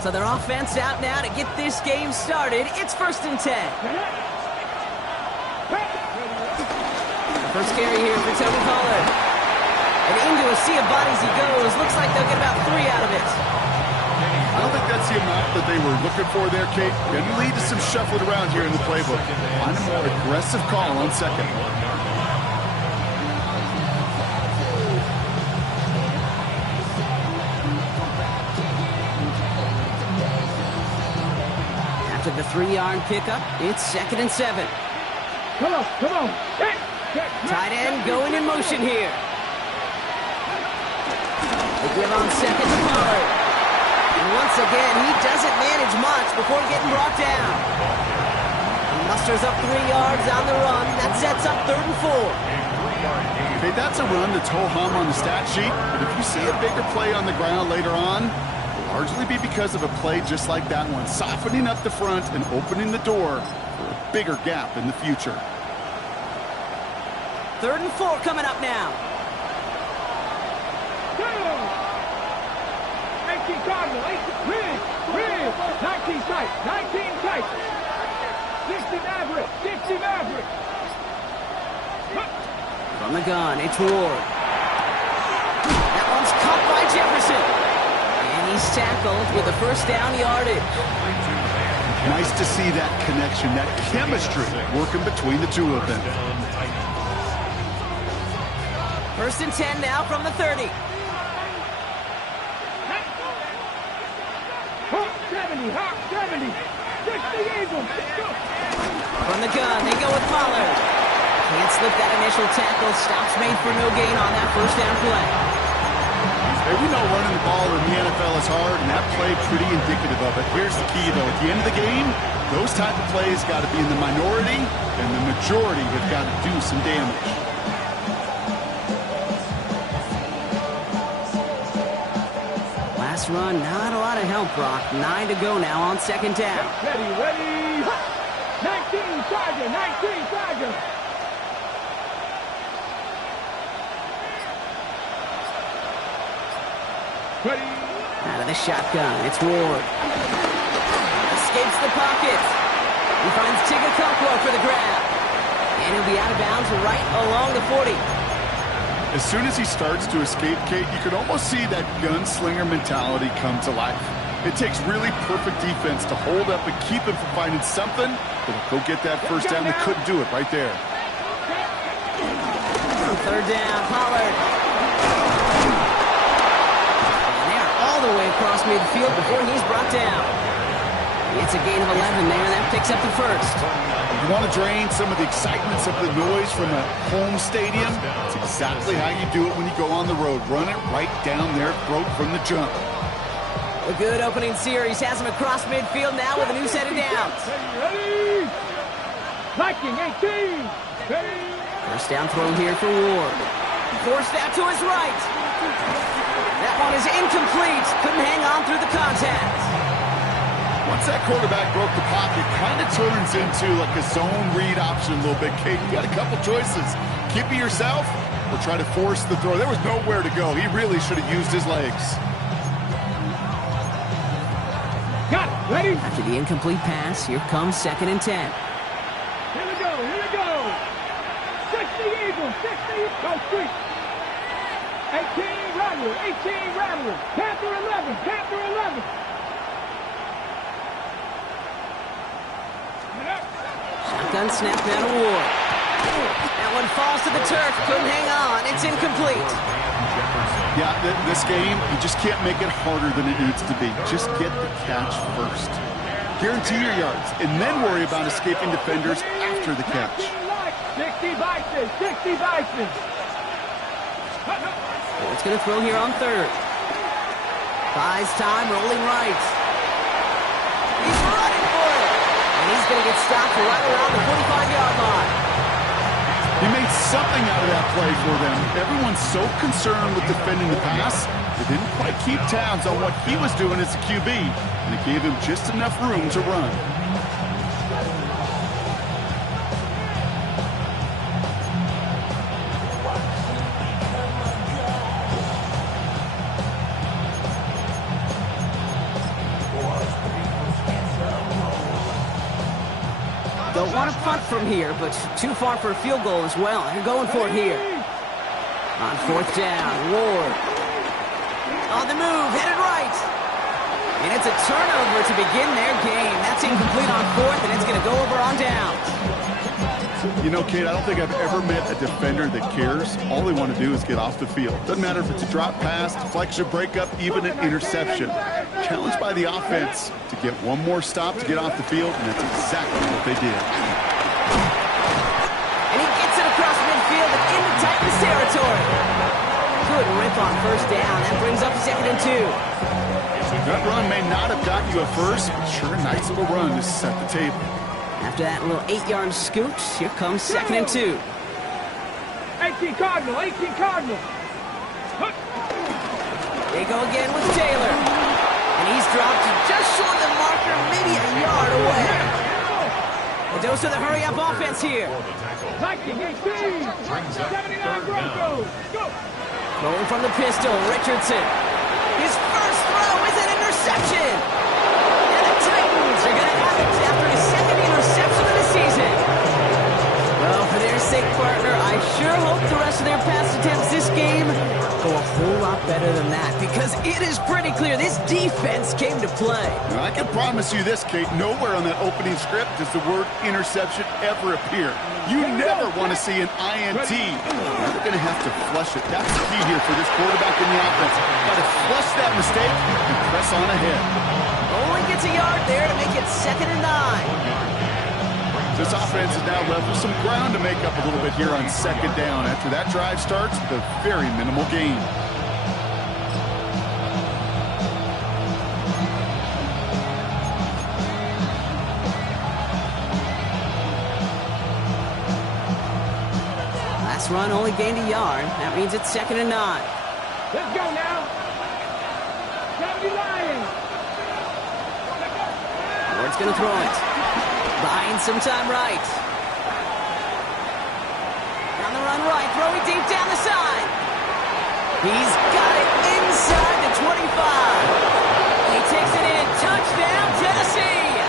So their offense out now to get this game started. It's 1st and 10. The first carry here for Tony Pollard. And into a sea of bodies he goes. Looks like they'll get about 3 out of it. I don't think that's the amount that they were looking for there, Kate. Going to lead to some shuffling around here in the playbook. Find a more aggressive call on second. After the 3-yard pickup, it's 2nd and 7. Come on. Tight end going in motion here. They give on second to Pollard. And once again, he doesn't manage much before getting brought down. He musters up 3 yards on the run. That sets up 3rd and 4. Okay, that's a run that's ho-hum on the stat sheet. But if you see a bigger play on the ground later on, largely be because of a play just like that one, softening up the front and opening the door for a bigger gap in the future. 3rd and 4 coming up now. 19 Cardinal, 19 tight, 19 tight. 60 Maverick. From the gun, it's Ward. That one's caught by Jefferson. He's tackled with a 1st down yardage. Nice to see that connection, that chemistry working between the two of them. 1st and 10 now from the 30. 70. 60 Eagles. From the gun, they go with Pollard. Can't slip that initial tackle. Stops made for no gain on that 1st down play. Hey, we know running the ball in the NFL is hard, and that play pretty indicative of it. Here's the key, though. At the end of the game, those type of plays got to be in the minority, and the majority have got to do some damage. Last run, not a lot of help, Brock. 9 to go now on 2nd down. Ready. 19 Tiger. Ready. Out of the shotgun, it's Ward. Escapes the pocket. He finds Tigakokwa for the grab. And he'll be out of bounds right along the 40. As soon as he starts to escape, Kate, you can almost see that gunslinger mentality come to life. It takes really perfect defense to hold up and keep him from finding something that'll go get that 1st down. They couldn't do it right there. 3rd down, Pollard. The way across midfield before he's brought down. It's a gain of 11 there. That picks up the 1st. You want to drain some of the excitement, some of the noise from a home stadium? It's exactly how you do it when you go on the road. Run it right down their throat from the jump. A good opening series has him across midfield now with a new set of downs. Ready. Viking 18. Ready. 1st down throw here for Ward. Forced out to his right. That one is incomplete. Couldn't hang on through the contact. Once that quarterback broke the pocket, kind of turns into like a zone read option a little bit. Kate, you got a couple choices. Keep it yourself or try to force the throw. There was nowhere to go. He really should have used his legs. Got it. Ready? After the incomplete pass, here comes 2nd and 10. Here we go. 60 Eagles. 60. Go street. 18 Rattler. Panther 11. Shotgun snap down to Ward. That one falls to the turf. Couldn't hang on. It's incomplete. Yeah, this game, you just can't make it harder than it needs to be. Just get the catch first. Guarantee your yards, and then worry about escaping defenders after the catch. 60 Bison. Ward's going to throw here on 3rd. Buys time, rolling right. He's running for it. And he's going to get stopped right around the 45-yard line. He made something out of that play for them. Everyone's so concerned with defending the pass, they didn't quite keep tabs on what he was doing as a QB, and it gave him just enough room to run. Don't want to punt from here, but too far for a field goal as well. They're going for it here. On fourth down, Ward. On the move, headed right. And it's a turnover to begin their game. That's incomplete on fourth, and it's going to go over on down. You know, Kate, I don't think I've ever met a defender that cares. All they want to do is get off the field. Doesn't matter if it's a drop pass, deflection, breakup, even an interception. Challenged by the offense to get one more stop to get off the field, and that's exactly what they did. And he gets it across midfield and into Titans territory. Good rip on first down. That brings up 2nd and 2. That run may not have got you a first, but sure, nice little run to set the table. After that little 8-yard scoot, here comes 2nd and 2. 18 Cardinal, 18 Cardinal. They go again with Taylor. And he's dropped just short of the marker, maybe a yard away. The dose of the hurry-up offense here. Viking, 18. 79 Broncos. Go. Rolling from the pistol, Richardson. His first throw is an interception. And the Titans are going to have it after his 2nd interception of the season. Well, for their sake, partner, I sure hope the rest of their pass attempts this game go a whole lot better than that, because it is pretty clear this defense came to play. Now, I can promise you this, Kate, nowhere on that opening script does the word interception ever appear. You never want to see an INT. They're going to have to flush it. That's the key here for this quarterback in the offense. Got to flush that mistake and press on ahead. Only gets a yard there to make it 2nd and 9. This offense is now left with some ground to make up a little bit here on 2nd down. After that drive starts with a very minimal gain. Last run only gained a yard. That means it's 2nd and 9. Let's go now. 70 Lions. Ward's going to throw it. Buying some time right. On the run right, throwing deep down the side. He's got it inside the 25. He takes it in. Touchdown, Tennessee.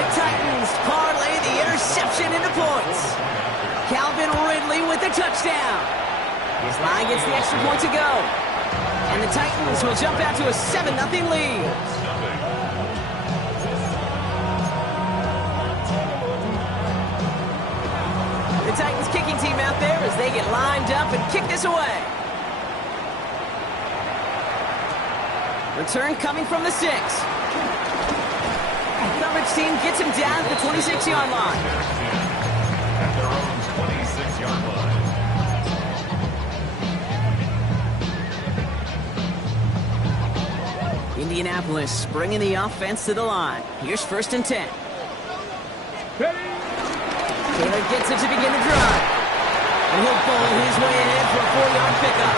The Titans parlay the interception into points. Calvin Ridley with the touchdown. His line gets the extra point to go. And the Titans will jump out to a 7-0 lead. The Titans kicking team out there as they get lined up and kick this away. Return coming from the 6. The coverage team gets him down at the 26-yard line. At their own 26-yard line. Indianapolis bringing the offense to the line. Here's 1st and 10. Ready. Taylor gets it to begin the drive. And he'll bowl his way ahead for a 4-yard pickup.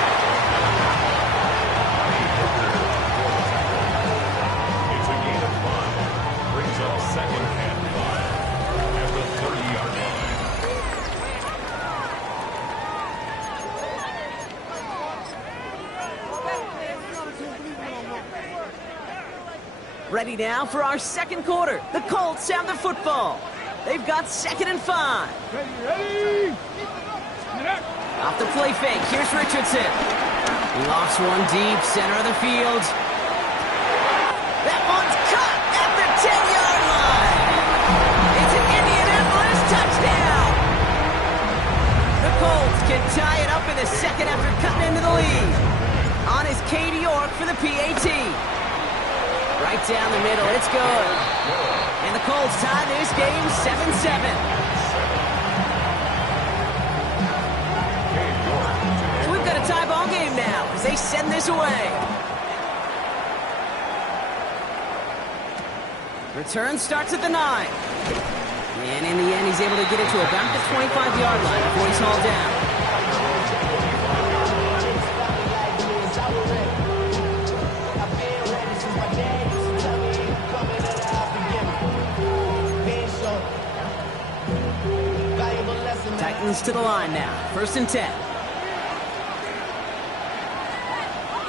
It's a gain of 5. Brings up 2nd and 5 at the 30-yard line. Ready now for our 2nd quarter. The Colts have the football. They've got 2nd and 5. Ready. Off the play fake, here's Richardson. He lofts one deep, center of the field. That one's cut at the 10-yard line. It's an Indianapolis touchdown. The Colts can tie it up in the 2nd after cutting into the lead. On is Katie York for the PAT. Right down the middle, it's good. And the Colts tie this game 7-7. We've got a tie ball game now as they send this away. Return starts at the 9. And in the end, he's able to get it to about the 25-yard line before he's hauled down. Titans to the line now. 1st and 10.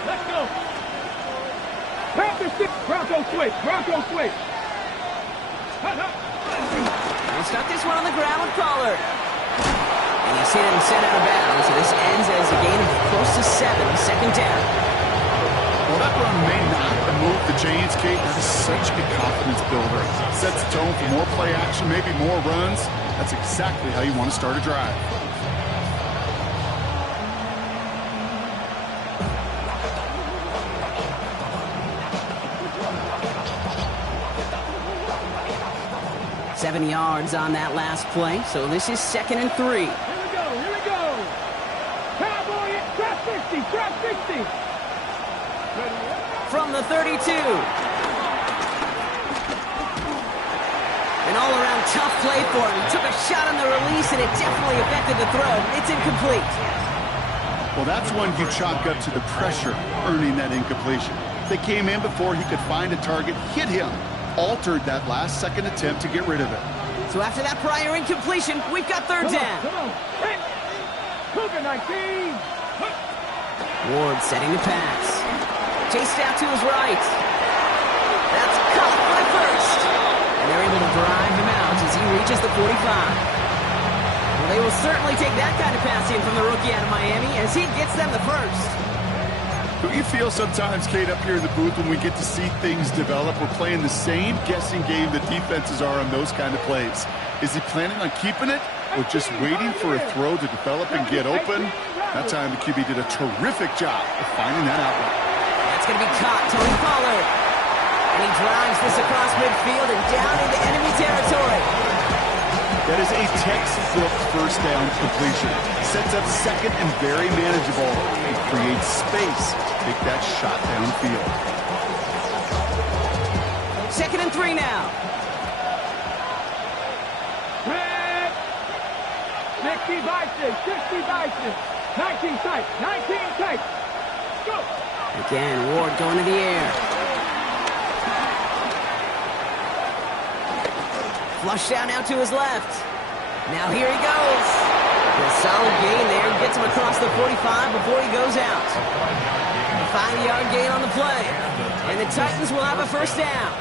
Let's go. Panthers stick. Bronco switch. Bronco switch. We'll start this one on the ground with Pollard. And he's hit and sent out of bounds, so this ends as a gain of close to 7, second down. Well, that run may not have moved the chains, Kate. That is such a confidence builder. Sets the tone for more play action, maybe more runs. That's exactly how you want to start a drive. Seven yards on that last play, so this is 2nd and 3. Here we go. Cowboy, trap 60, trap 60. From the 32. An all-around tough play for him. He took a shot on the release, and it definitely affected the throw. It's incomplete. Well, that's one you chalk up to the pressure earning that incompletion. They came in before he could find a target, hit him, altered that last-second attempt to get rid of it. So after that prior incompletion, we've got third down. Come on. Hey. Cougar 19. Ward setting the pass. Chased out to his right. That's caught for the first. And they're able to drive him out as he reaches the 45. Well, they will certainly take that kind of passing from the rookie out of Miami as he gets them the first. Do you feel sometimes, Kate, up here in the booth when we get to see things develop? We're playing the same guessing game the defenses are on those kind of plays. Is he planning on keeping it or just waiting for a throw to develop and get open? That time the QB did a terrific job of finding that outlet. That's going to be caught, Tony Pollard. And he drives this across midfield and down into enemy territory. That is a textbook first down completion. Sets up second and very manageable and creates space to take that shot downfield. 2nd and 3 now. Red. 60 by 19 tight, 19 tight. Go. Again, Ward going to the air. Flushed out now to his left. Now here he goes. A solid gain there. Gets him across the 45 before he goes out. A 5-yard gain on the play. And the Titans will have a first down.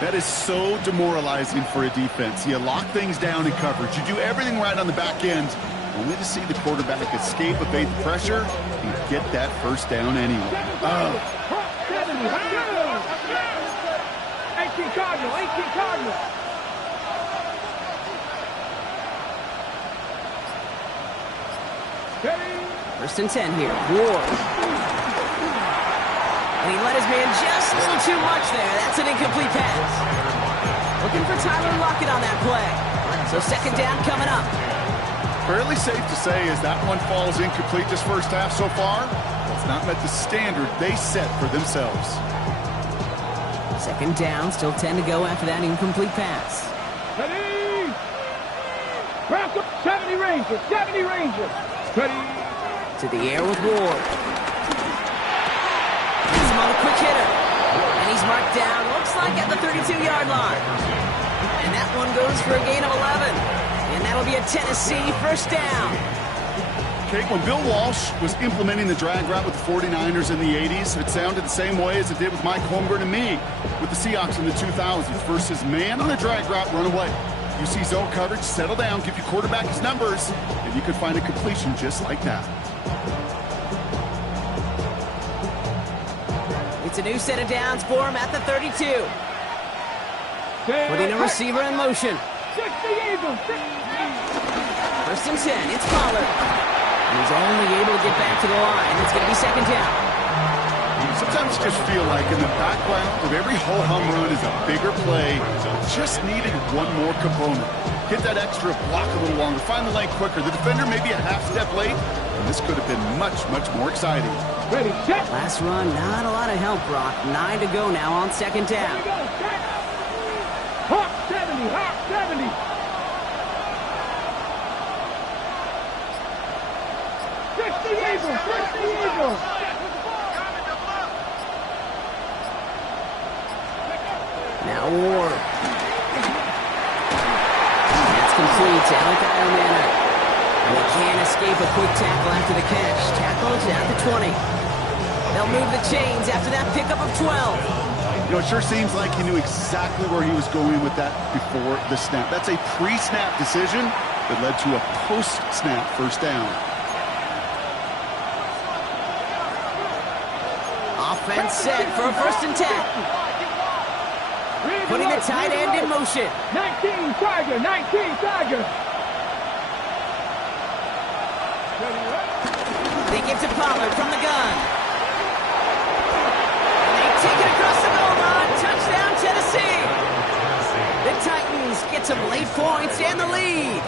That is so demoralizing for a defense. You lock things down in coverage. You do everything right on the back end, only to see the quarterback escape, evade the pressure, and get that first down anyway. 18 Cardinal. First and 10 here. Ward. And he let his man just a little too much there. That's an incomplete pass. Looking for Tyler Lockett on that play. So second down coming up. Fairly safe to say as that one falls incomplete this first half so far, it's not met the standard they set for themselves. Second down, still 10 to go after that incomplete pass. Ready. 70 Rangers. Ready. To the air with Ward. He's him on a quick hitter. And he's marked down, looks like at the 32-yard line. And that one goes for a gain of 11. And that'll be a Tennessee first down. Kate, when Bill Walsh was implementing the drag route with the 49ers in the 80s, it sounded the same way as it did with Mike Holmgren and me with the Seahawks in the 2000s versus man on a drag route, run away. You see zone coverage, settle down, give your quarterback his numbers, and you could find a completion just like that. It's a new set of downs for him at the 32. Putting a receiver in motion. First and 10, it's Pollard. And he's only able to get back to the line. It's going to be second down. Sometimes you just feel like in the background of every ho-hum run is a bigger play. Just needed one more component. Hit that extra block a little longer. Find the lane quicker. The defender may be a half step late, and this could have been much, much more exciting. Ready, set. Last run, not a lot of help, Brock. 9 to go now on second down. Hawk 70. Eagle. Now Ward. That's complete to Alec Ironman. And they can't escape a quick tackle after the catch. Tackles at the 20. They'll move the chains after that pickup of 12. know, it sure seems like he knew exactly where he was going with that before the snap. That's a pre-snap decision that led to a post-snap first down. Offense set for a 1st and 10. Putting the tight end in motion. 19 Tiger, 19 Tiger. They give to Pollard from the gun. And they take it across the goal line. Touchdown, Tennessee. The Titans get some late points and the lead.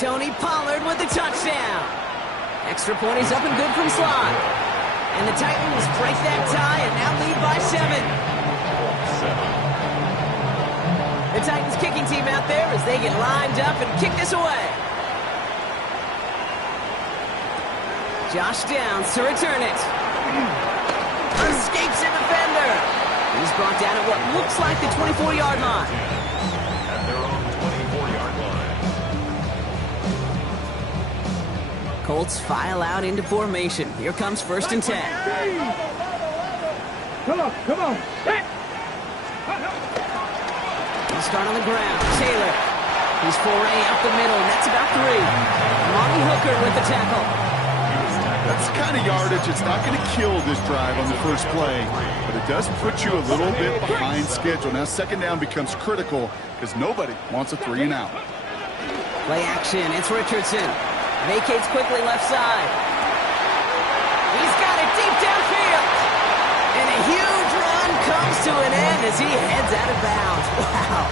Tony Pollard with the touchdown. Extra point is up and good from Slot. And the Titans break that tie and now lead by 7. The Titans kicking team out there as they get lined up and kick this away. Josh Downs to return it. Escapes a defender. He's brought down at what looks like the 24-yard line. At their own 24-yard line. Colts file out into formation. Here comes 1st and 10. Come on, come on. Hey. He'll start on the ground. Taylor. He's foray up the middle, and that's about 3. Monty Hooker with the tackle. That's the kind of yardage it's not going to kill this drive on the first play, but it does put you a little bit behind schedule. Now 2nd down becomes critical because nobody wants a 3 and out. Play action. It's Richardson. Vacates quickly left side. He's got it deep downfield. And a huge run comes to an end as he heads out of bounds. Wow.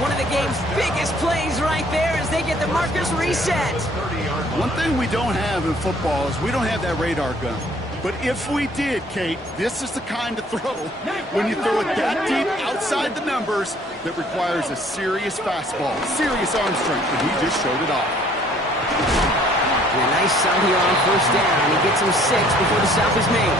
One of the game's biggest plays right there as they get the markers reset. One thing we don't have in football is we don't have that radar gun. But if we did, Kate, this is the kind of throw when you throw it that deep outside the numbers that requires a serious fastball, serious arm strength, and he just showed it off. And a nice sell here on 1st down. He gets him 6 before the stop is made.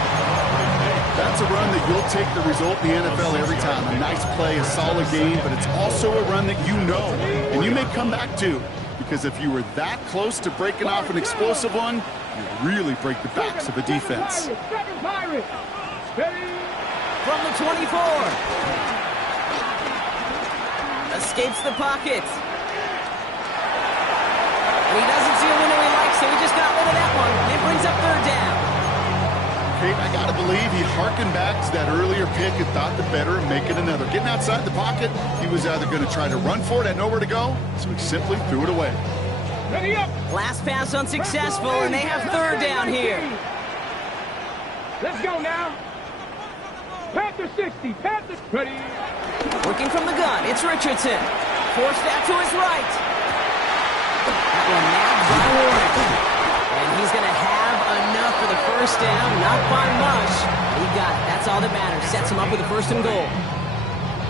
That's a run that you'll take the result in the NFL every time. A nice play, a solid game, but it's also a run that you know and you may come back to. Because if you were that close to breaking off an explosive one, you really break the backs of the defense. From the 24. Escapes the pocket. And he doesn't see a window he likes, so he just got rid of that one. It brings up 3rd down. Kate, I got to believe he harkened back to that earlier pick and thought the better of making another. Getting outside the pocket, he was either going to try to run for it, had nowhere to go, so he simply threw it away. Ready up. Last pass unsuccessful, and they have 3rd down here. Let's go now. Panther 60. Panther. Ready. Working from the gun, it's Richardson. Forced out to his right. That one nabbed by Warren. And he's going to have enough for the 1st down, not by much. He got it. That's all that matters. Sets him up with a 1st and goal.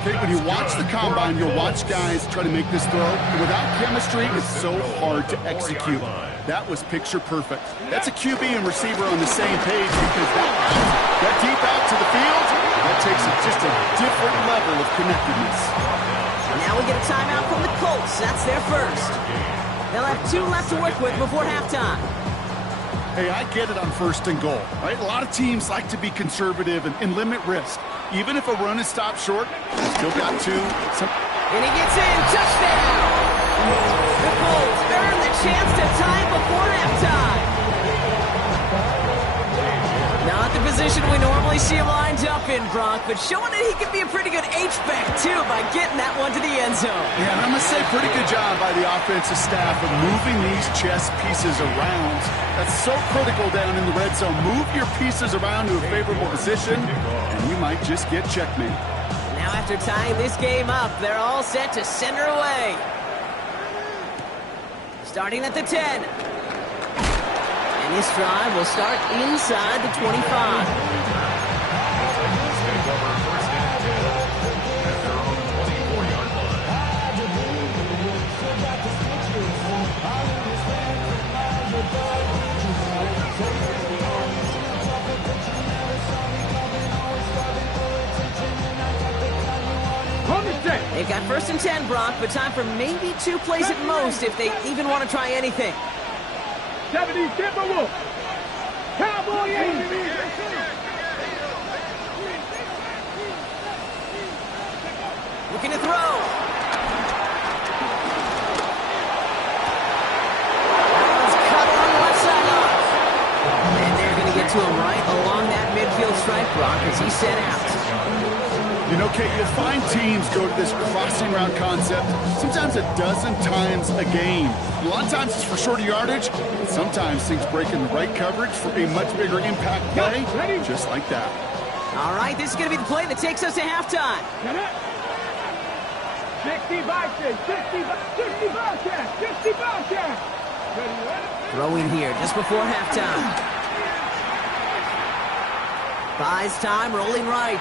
Kate, when you watch the combine, you'll watch guys try to make this throw. And without chemistry, it's so hard to execute. That was picture perfect. That's a QB and receiver on the same page because that deep out to the field, that takes just a different level of connectedness. Now we get a timeout from the Colts. That's their 1st. They'll have 2 left to work with before halftime. Hey, I get it on 1st and goal, right? A lot of teams like to be conservative and limit risk. Even if a run is stopped short, you still got 2. And he gets in. Touchdown! The Colts earn the chance to tie before halftime. Not the position we normally see him lined up in, Brock, but showing that he can be a pretty good H-back, too, by getting that one to the end zone. Yeah, and I'm going to say pretty good job by the offensive staff of moving these chess pieces around. That's so critical down in the red zone. Move your pieces around to a favorable position, and you might just get checkmate. Now after tying this game up, they're all set to send her away. Starting at the 10. And this drive will start inside the 25. They've got 1st and 10, Brock, but time for maybe 2 plays at most if they even want to try anything. 70 Timberwolves. Cowboy 80. Looking to throw. That one's cut along the left sideline. And they're going to get to him right along that midfield stripe, Brock, as he's set out. You know, Kate, you'll find teams go to this crossing route concept sometimes a dozen times a game. A lot of times it's for shorter yardage, but sometimes things break in the right coverage for a much bigger impact play, just like that. All right, this is going to be the play that takes us to halftime. 60 Vikings, 60 Bobcats, 60 Bobcats. Throw in here just before halftime. Buys time, rolling right.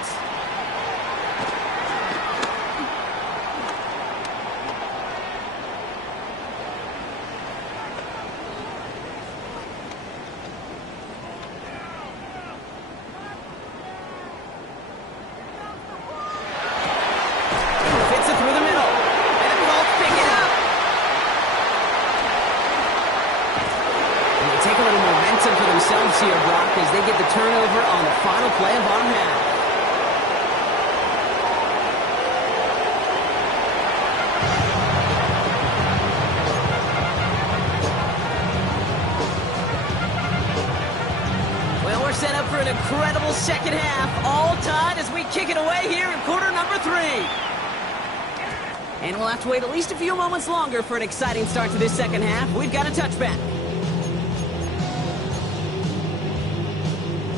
Here, Brock, as they get the turnover on the final play of our half. Well, we're set up for an incredible second half, all tied as we kick it away here in quarter number 3. And we'll have to wait at least a few moments longer for an exciting start to this second half. We've got a touchback.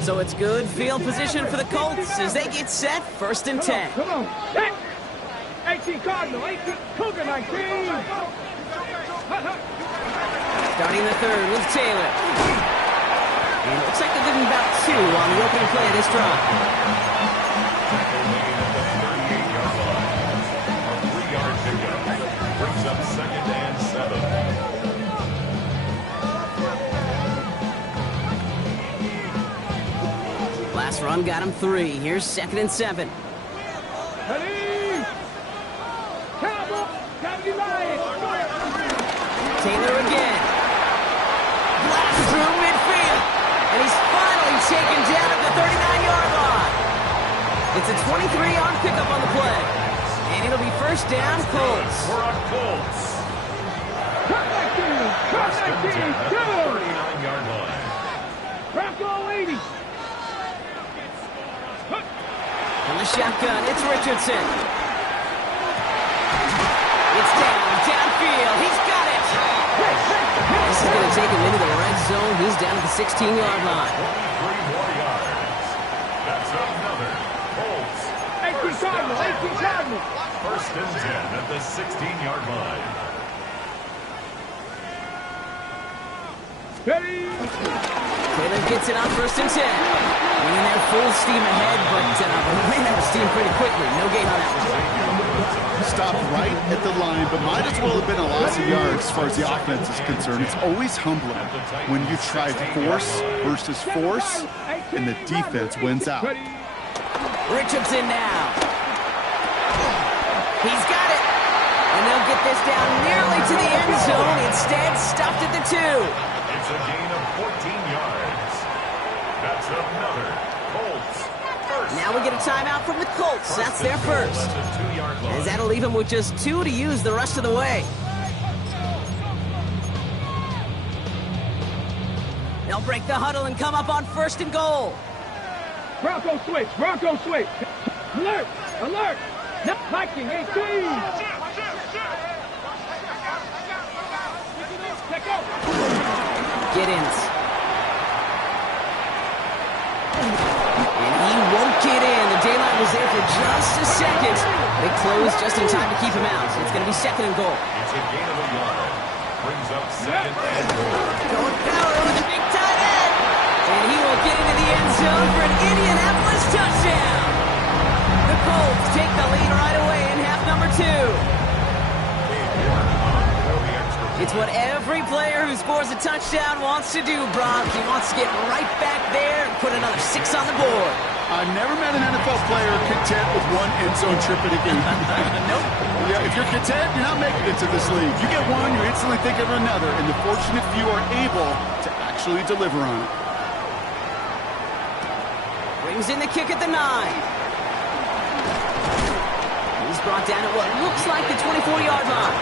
So it's good field position for the Colts as they get set, 1st and 10. Come on. 18 Cardinal, 18 Cougar 19. Starting the third with Taylor. And it looks like they're giving about 2 on the opening play of this drive. Brings up 2nd and 7. Last run got him 3. Here's 2nd and 7. Taylor again. Blast through midfield. And he's finally taken down at the 39-yard line. It's a 23-yard pickup on the play. And it'll be 1st down, Colts. For our Colts. First and 10 at the 39-yard line. Bronco 80. On the shotgun, it's Richardson. It's downfield. He's got it. This is going to take him into the red zone. He's down at the 16-yard line. 3 more yards. That's another. Colts. 18 Cardinal. 1st and 10 at the 16-yard line. Taylor gets it on 1st and 10. Running there full steam ahead, but ran out of steam pretty quickly. No gain on that one. Stopped right at the line, but might as well have been a loss of yards as far as the offense is concerned. It's always humbling when you try force versus force, and the defense wins out. Richardson now. He's got it. And they'll get this down nearly to the end zone. Instead, stopped at the 2. It's a gain of 14 yards. That's another. Colts. First. Now we get a timeout from the Colts. That's their first. That's a 2-yard line. As that'll leave them with just 2 to use the rest of the way. They'll break the huddle and come up on 1st and goal. Bronco switch. Alert. Viking 18. Giddens. And he won't get in. The daylight was there for just a second. They closed just in time to keep him out. So it's going to be 2nd and goal. It's a gain of a yard. Brings up 2nd and goal. Going power over the big tight end. And he will get into the end zone for an Indianapolis touchdown. The Colts take the lead right away in half number 2. It's what every player who scores a touchdown wants to do, Brock. He wants to get right back there and put another 6 on the board. I've never met an NFL player content with one end zone trip in a game. Nope. Yeah, if you're content, you're not making it to this league. You get one, you instantly think of another, and the fortunate few are able to actually deliver on it. Brings in the kick at the 9. He's He's brought down at what looks like the 24-yard line.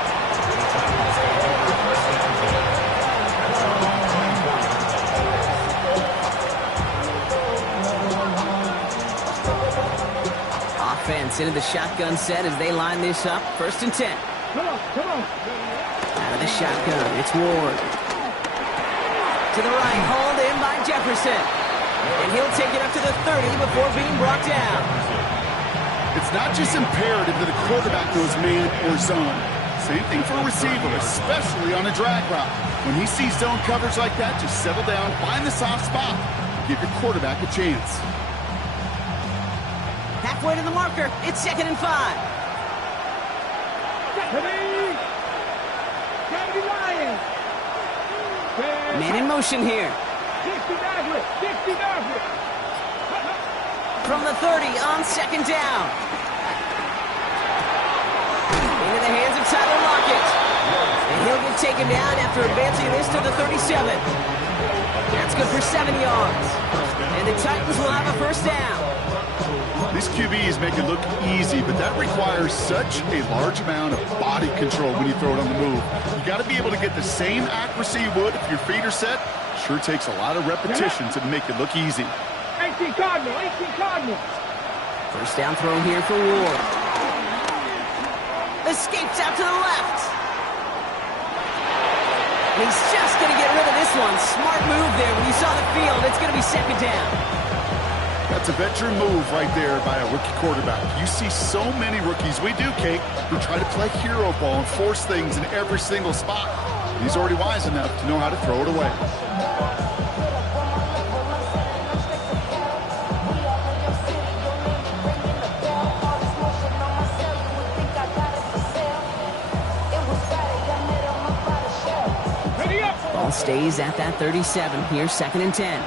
Offense into the shotgun set as they line this up. 1st and 10. Come on. Out of the shotgun, it's Ward. To the right, hauled in by Jefferson. And he'll take it up to the 30 before being brought down. It's not just imperative that a quarterback knows man or zone. Same thing for a receiver, especially on a drag route. When he sees zone coverage like that, just settle down, find the soft spot, give your quarterback a chance. Halfway to the marker, it's 2nd and 5. Man in motion here. 60 From the 30 on 2nd down. Into the hands of Tyler Lockett. And he'll get taken down after advancing this to the 37. That's good for 7 yards. And the Titans will have a 1st down. These QBs make it look easy, but that requires such a large amount of body control when you throw it on the move. You got to be able to get the same accuracy you would if your feet are set. Sure takes a lot of repetition to make it look easy. 18 Cardinals. 1st down throw here for Ward. Escapes out to the left. And he's just going to get rid of this one. Smart move there. When you saw the field, it's going to be 2nd down. That's a veteran move right there by a rookie quarterback. You see so many rookies, we do, Kate, who try to play hero ball and force things in every single spot. He's already wise enough to know how to throw it away. Ball stays at that 37. Here's 2nd and 10.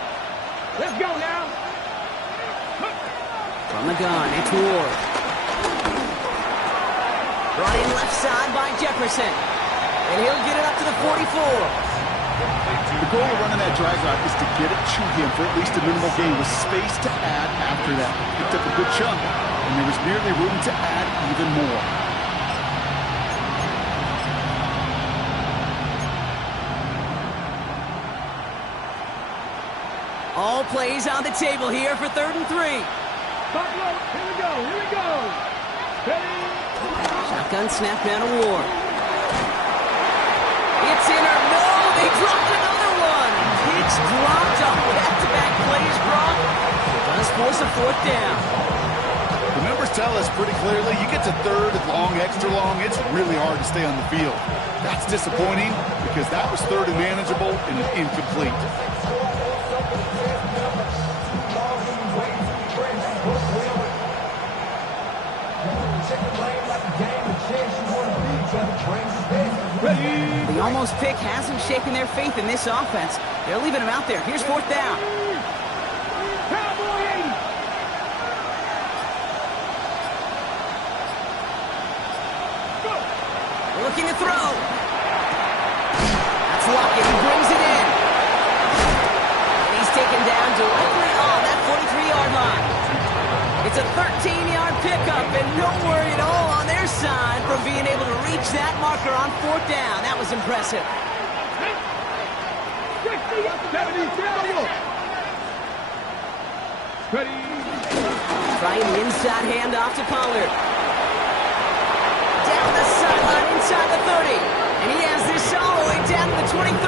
Let's go now. From the gun, it's Ward. Brought in left side by Jefferson. And he'll get it up to the 44. The goal of running that drag route is to get it to him for at least a minimal gain with space to add after that. He took a good chunk, and there was merely room to add even more. All plays on the table here for 3rd and 3. Here we go. Ready? Shotgun snap down to Ward. It's in or no, they dropped another one. It's dropped on back-to-back plays, Brock. Does force a 4th down. The numbers tell us pretty clearly, you get to 3rd and long, extra long, it's really hard to stay on the field. That's disappointing because that was 3rd and manageable and incomplete. The almost pick hasn't shaken their faith in this offense. They're leaving him out there. Here's 4th down. Cowboy 80. Looking to throw. That's Lockett. He brings it in. And he's taken down directly on that 43-yard line. It's a 13-yard pickup, and no worry at all on their side from being able to reach that marker on 4th down. That was impressive. 60, 70, Ready? Trying the inside handoff to Pollard. Down the sideline inside the 30. And he has this all the way down to the 23.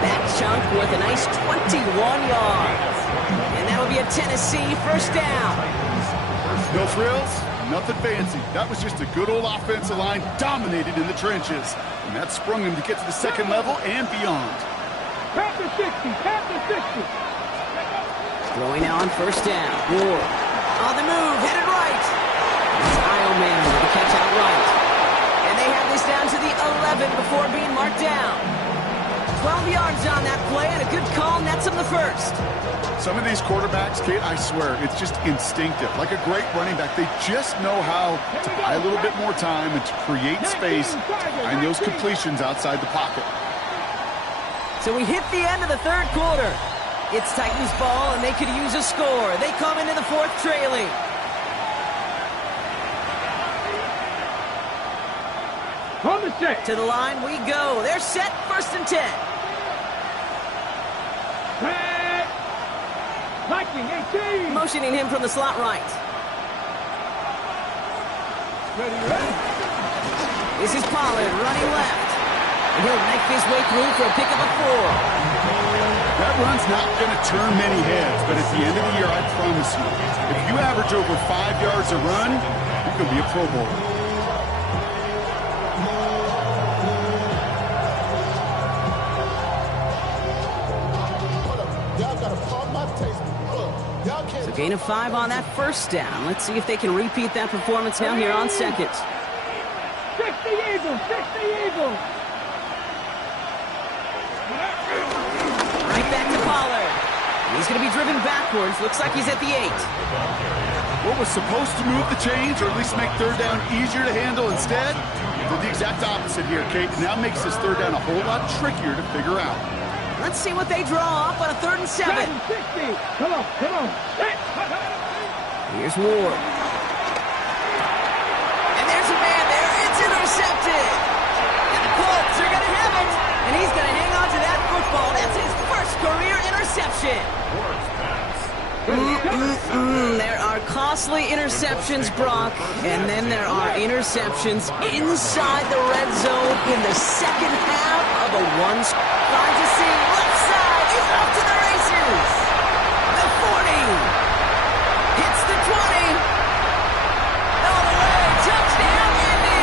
That chunk worth a nice 21 yards. And that'll be a Tennessee 1st down. No frills, nothing fancy. That was just a good old offensive line dominated in the trenches. And that sprung him to get to the 2nd level and beyond. Tap the 60. Throwing now on 1st down. Ward on the move, headed right. Kyle Mann with the catch out right. And they have this down to the 11 before being marked down. 12 yards on that play and a good call nets him the 1st. Some of these quarterbacks, Kate, I swear, it's just instinctive. Like a great running back, they just know how to buy a little bit more time and to create space to find those completions outside the pocket. So we hit the end of the 3rd quarter. It's Titans ball, and they could use a score. They come into the 4th trailing. On the set. To the line we go. They're set, 1st and 10. Back. Viking 18. Motioning him from the slot right. Ready. This is Pollard running left. And he'll make his way through for a pickup of 4. That run's not going to turn many heads, but at the end of the year, I promise you, if you average over 5 yards a run, you're going to be a Pro Bowler. So gain of 5 on that 1st down. Let's see if they can repeat that performance now here on 2nd. 60 Eagles. 60 Eagles. Right back to Pollard. He's going to be driven backwards. Looks like he's at the 8. What was supposed to move the chains, or at least make 3rd down easier to handle instead, did the exact opposite here, Kate. Now makes this 3rd down a whole lot trickier to figure out. Let's see what they draw up on a 3rd and 7. 60. Come on. Here's Ward. And there's a man there. It's intercepted. And the Colts are going to have it. And he's going to hang on to that football. That's his 1st career interception. There are costly interceptions, Brock. And then there are interceptions inside the red zone in the 2nd half of a one. Finds a seam. Left side. He's off to the races. The 40. Hits the 20. All the way. Touchdown, Indy.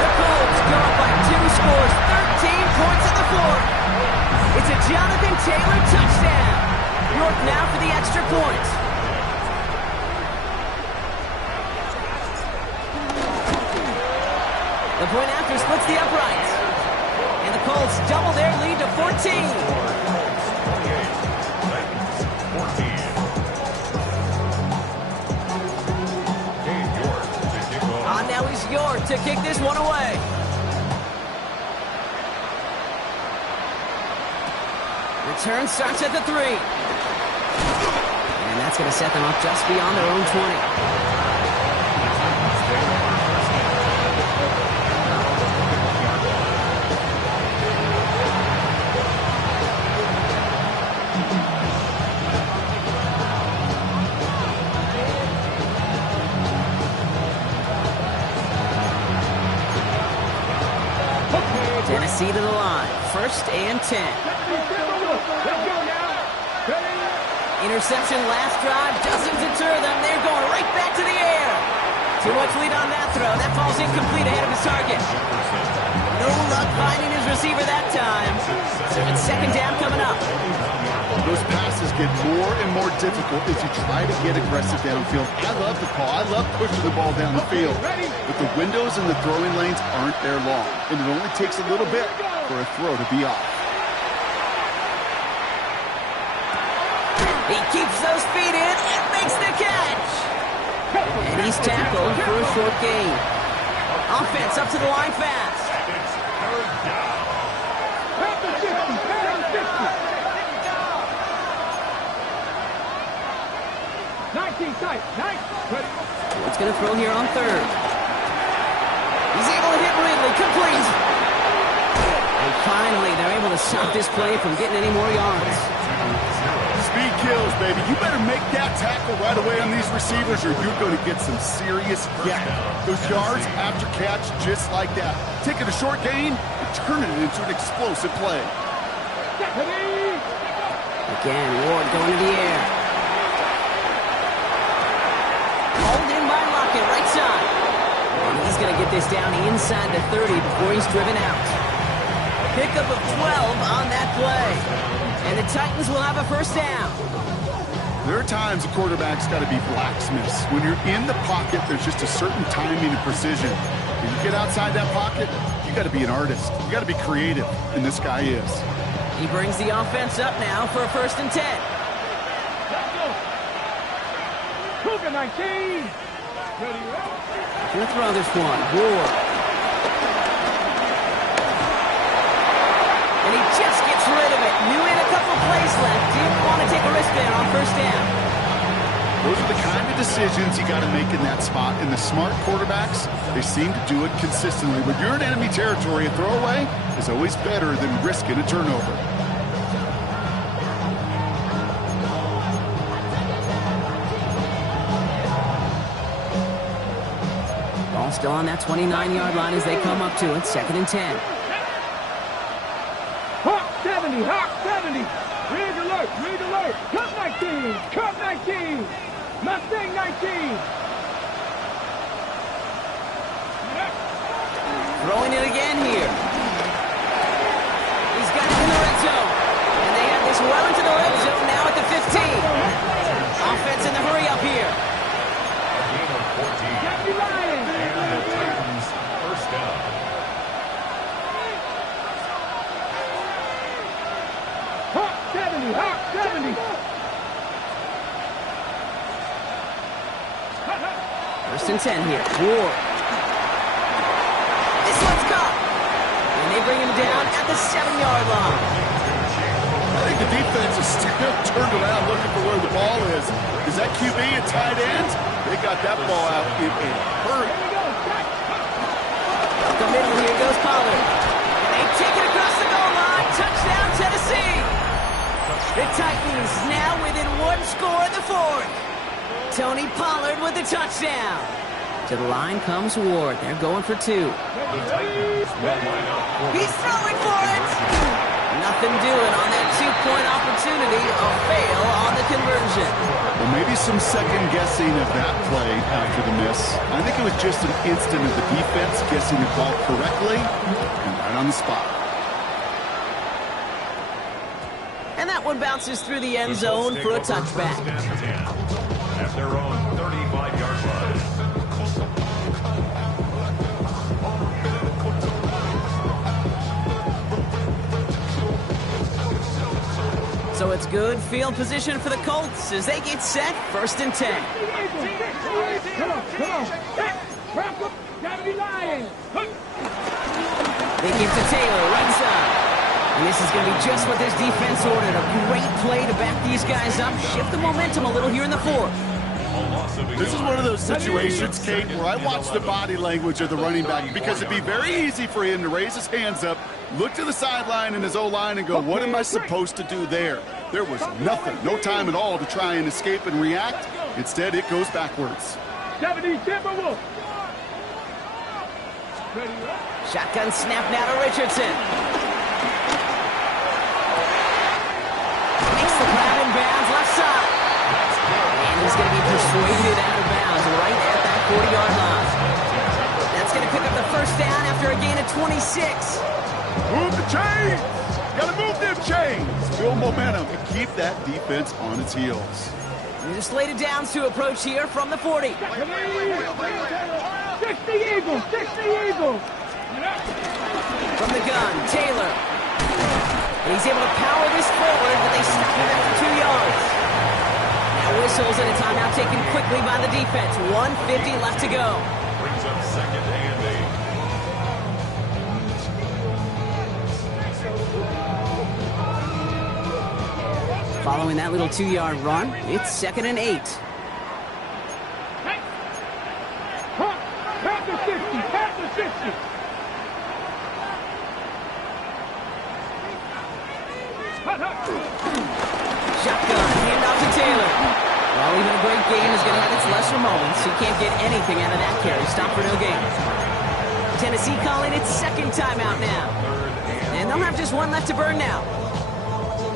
The Colts go up by 2 scores. 13 points in the 4th. It's a Jonathan Taylor touchdown. York now for the extra point. The point after splits the uprights. And the Colts double their lead to 14. Now he's York to kick this one away. Return starts at the 3. And that's going to set them up just beyond their own 20. Tennessee to the line. 1st and 10. Interception last drive doesn't deter them. They're going right back to the air. Too much lead on that throw. That falls incomplete ahead of his target. No luck finding his receiver that time. So it's 2nd down coming up. Those passes get more and more difficult as you try to get aggressive downfield. I love the call. I love pushing the ball down the field. But the windows and the throwing lanes aren't there long. And it only takes a little bit for a throw to be off. He keeps those feet in and makes the catch. And he's tackled for a short gain. Offense up to the line fast. It's 3rd down. 19 tight. What's going to throw here on 3rd? He's able to hit Ridley. Complete. And finally, they're able to stop this play from getting any more yards. Speed kills, baby. You better make that tackle right away on these receivers or you're going to get some serious yak. Those yards after catch just like that. Taking a short gain and turning it into an explosive play. Again, Ward going to the air. Hauled in by Lockett, right side. And he's going to get this down inside the 30 before he's driven out. Pickup of 12 on that play. And the Titans will have a 1st down. There are times a quarterback's got to be blacksmiths. When you're in the pocket, there's just a certain timing and precision. When you get outside that pocket, you got to be an artist. You got to be creative, and this guy is. He brings the offense up now for a 1st and 10. Cougar 19. Gonna throw this one. Ward. And he just gets rid of it. Knew he had a couple plays left. Didn't want to take a risk there on 1st down. Those are the kind of decisions you got to make in that spot. And the smart quarterbacks, they seem to do it consistently. When you're in enemy territory, a throwaway is always better than risking a turnover. Ball still on that 29-yard line as they come up to it. 2nd and 10. Hawk 70, Hawk 70. Rig alert, rig alert. Cut 19, cut 19. Mustang 19. Throwing it again here. He's got it in the red zone. And they have this well into the red zone now at the 15. Offense in the hurry up here. A gain of 14. Deputy Lion. And the Titans first down. Hawk 70, Hawk 70. First and 10 here. Ward. This one's caught. And they bring him down at the 7-yard line. I think the defense is still turned around looking for where the ball is. Is that QB a tight end? They got that ball out in a hurry. Up the middle, here goes Pollard. And they take it across the goal line. Touchdown, Tennessee. The Titans now within 1 score in the 4th. Tony Pollard with the touchdown. To the line comes Ward. They're going for 2. The Titans will line up for He's throwing for it. Nothing doing on that 2-point opportunity. A fail on the conversion. Well, maybe some second guessing of that play after the miss. I think it was just an instant of the defense guessing the call correctly and right on the spot. And that one bounces through the end zone for a touchback. At their own 35-yard line. So it's good field position for the Colts as they get set. 1st and 10. Come on, come on. Wrap up, Deputy Lion. They give to Taylor, right side. And this is going to be just what this defense ordered. A great play to back these guys up. Shift the momentum a little here in the 4th. This is one of those situations, Kate, where I watch the body language of the running back because it'd be very easy for him to raise his hands up, look to the sideline and his O-line and go, what am I supposed to do there? There was nothing, no time at all to try and escape and react. Instead, it goes backwards. 70 Timberwolves. Shotgun snap now to Richardson. Makes the grab in bounds left side. And he's going to be persuaded out of bounds right at that 40-yard line. That's going to pick up the 1st down after a gain of 26. Move the chains! Gotta move them chains! Build momentum and keep that defense on its heels. And the slated downs to approach here from the 40. 60 Eagles, 60 Eagles. From the gun, Taylor. And he's able to power this forward, but they stop him after 2 yards. Now whistles and a timeout taken quickly by the defense. 1:50 left to go. Brings up 2nd and 8. Following that little 2-yard run, it's 2nd and 8. Half the 50, half the 50. Shotgun, handoff to Taylor. Well, even a great game is going to have its lesser moments. He can't get anything out of that carry. Stop for no gain. Tennessee calling its 2nd timeout now. And they'll have just 1 left to burn now.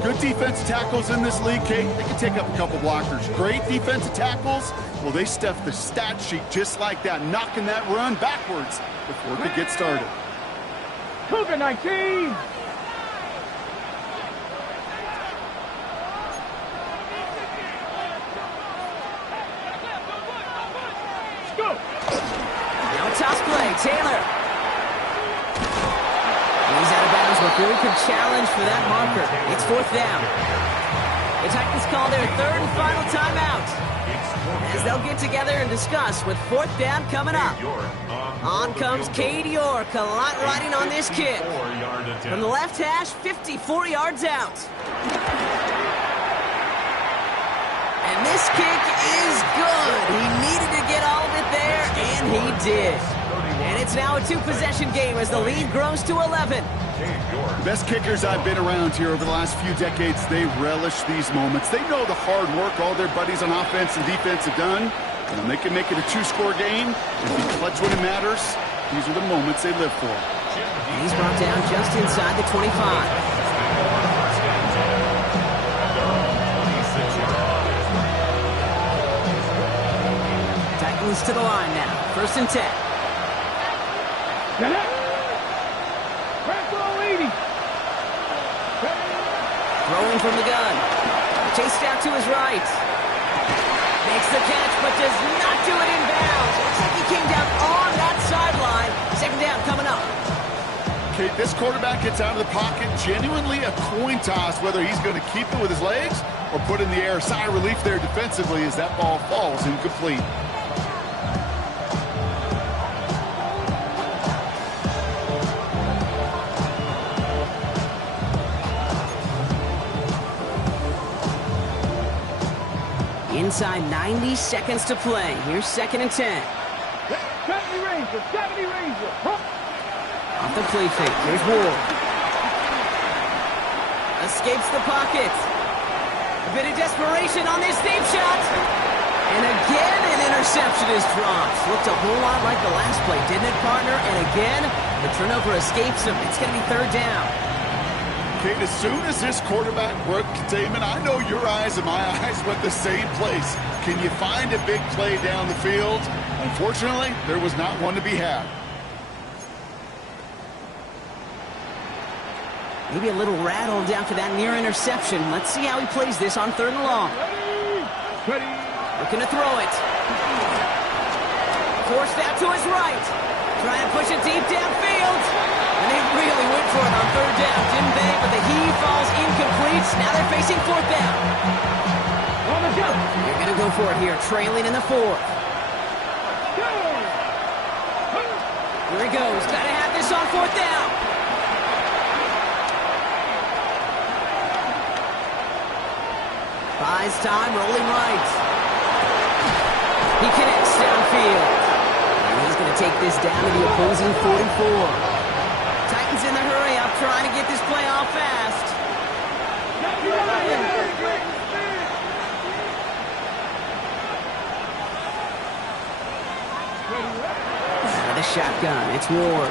Good defensive tackles in this league, Kate. They can take up a couple blockers. Great defensive tackles. Well, they stuff the stat sheet just like that, knocking that run backwards before it could get started. Cougar 19. Now a toss play, Taylor. And he's out of bounds before he could challenge for that marker. It's 4th down. The Titans call their 3rd and final timeout as they'll get together and discuss with 4th down coming up. On comes Cade York, a lot riding on this kick. From the left hash, 54 yards out. And this kick is He needed to get all of it there, and he did. And it's now a two-possession game as the lead grows to 11. The best kickers I've been around here over the last few decades, they relish these moments. They know the hard work all their buddies on offense and defense have done. And when they can make it a two-score game and be clutch when it matters, these are the moments they live for. He's brought down just inside the 25. Titans to the line now. 1st and 10. Get it. Throwing from the gun. Chased out to his right. Makes the catch, but does not do it in bounds. Looks like he came down on that sideline. 2nd down coming up. Okay, this quarterback gets out of the pocket. Genuinely a coin toss whether he's going to keep it with his legs or put in the air. Sigh of relief there defensively as that ball falls incomplete. Inside 90 seconds to play. Here's 2nd and 10. 70 Ranger, 70 Ranger. Off the play fake. Here's Ward. Escapes the pocket. A bit of desperation on this deep shot. And again, an interception is dropped. Looked a whole lot like the last play, didn't it, partner? And again, the turnover escapes him. It's going to be 3rd down. Kate, as soon as this quarterback broke containment, I know your eyes and my eyes went the same place. Can you find a big play down the field? Unfortunately, there was not one to be had. Maybe a little rattled after that near interception. Let's see how he plays this on 3rd and long. Looking to throw it. Forced out to his right. Trying to push it deep downfield. And they really went for it on 3rd down, didn't they? But the heave falls incomplete. Now they're facing 4th down. On the jump. They're going to go for it here, trailing in the 4th. Here he goes. Got to have this on 4th down. Buys time, rolling right. He connects downfield. And he's going to take this down to the opposing 44. Titans in the hurry up, trying to get this play off fast. Out of the shotgun, it's Ward.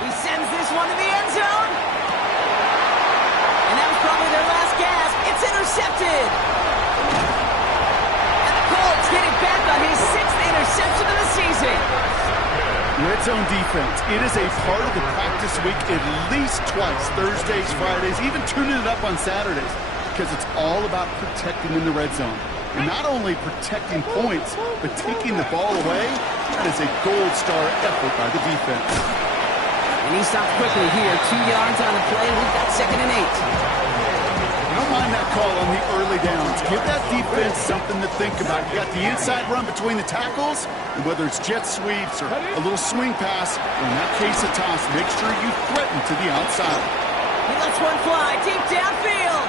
He sends this one to the end zone. And that was probably their last gasp. It's intercepted. And the Colts get it back on his 6th interception of the season. Red zone defense, it is a part of the practice week at least twice, Thursdays, Fridays, even tuning it up on Saturdays, because it's all about protecting in the red zone. And not only protecting points, but taking the ball away, that is a gold star effort by the defense. And he stopped quickly here, 2 yards on the play, and we've got 2nd and 8. I don't mind that call on the early downs. Give that defense something to think about. You got the inside run between the tackles, and whether it's jet sweeps or a little swing pass, or in that case a toss, make sure you threaten to the outside. He lets one fly deep downfield.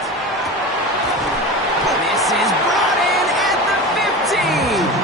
This is brought in at the 15.